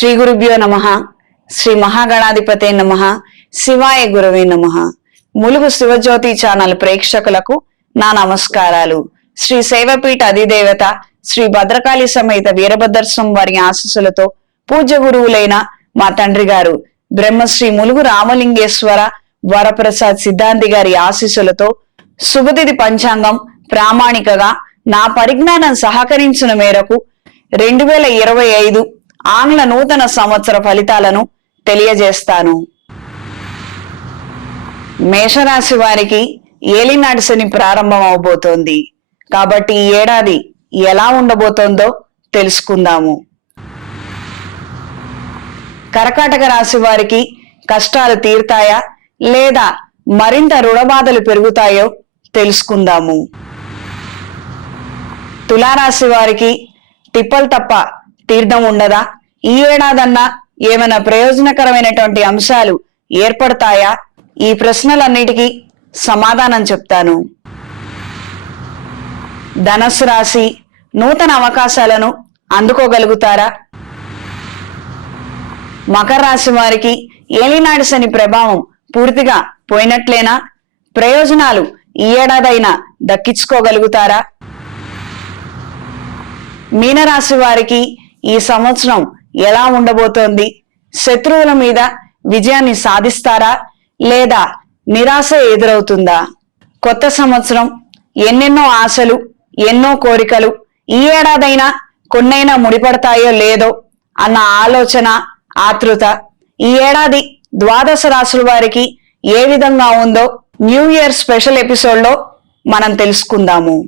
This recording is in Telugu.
శ్రీ గురుభ్యో నమః. శ్రీ మహాగణాధిపతే నమః. శివాయ గురవే నమః. ములుగు శివజ్యోతి ఛానల్ ప్రేక్షకులకు నా నమస్కారాలు. శ్రీ శైవపీఠ అధిదేవత శ్రీ భద్రకాళి సమేత వీరభద్రస్వామి వారి ఆశీస్సులతో పూజ్య గురువులైన మా తండ్రి గారు బ్రహ్మశ్రీ ములుగు రామలింగేశ్వర వరప్రసాద్ సిద్ధాంతి గారి ఆశీస్సులతో శుభతిథి పంచాంగం ప్రామాణికగా నా పరిజ్ఞానం సహకరించిన మేరకు 2025 ఆంగ్ల నూతన సంవత్సర ఫలితాలను తెలియజేస్తాను. మేషరాశి వారికి ఏలినాటి శని ప్రారంభం అవబోతోంది కాబట్టి ఈ ఏడాది ఎలా ఉండబోతోందో తెలుసుకుందాము. కర్కాటక రాశి వారికి కష్టాలు తీరుతాయా లేదా మరింత రుణబాధలు పెరుగుతాయో తెలుసుకుందాము. తులారాశి వారికి తిప్పలు తప్ప తీర్థం ఉండదా? ఈ ఏడాదన్నా ఏమైనా ప్రయోజనకరమైనటువంటి అంశాలు ఏర్పడతాయా? ఈ ప్రశ్నలన్నిటికీ సమాధానం చెప్తాను. ధనస్సు రాశి నూతన అవకాశాలను అందుకోగలుగుతారా? మకర రాశి వారికి ఏలినాటి శని ప్రభావం పూర్తిగా పోయినట్లేనా? ప్రయోజనాలు ఈ ఏడాదైనా దక్కించుకోగలుగుతారా? మీనరాశి వారికి ఈ సంవత్సరం ఎలా ఉండబోతోంది? శత్రువుల మీద విజయాన్ని సాధిస్తారా లేదా నిరాశ ఎదురవుతుందా? కొత్త సంవత్సరం ఎన్నెన్నో ఆశలు, ఎన్నో కోరికలు ఈ ఏడాదైనా కొన్నైనా ముడిపడతాయో లేదో అన్న ఆలోచన, ఆతృత ఈ ఏడాది ద్వాదశ రాశుల వారికి ఏ విధంగా ఉందో న్యూ ఇయర్ స్పెషల్ ఎపిసోడ్ లో మనం తెలుసుకుందాము.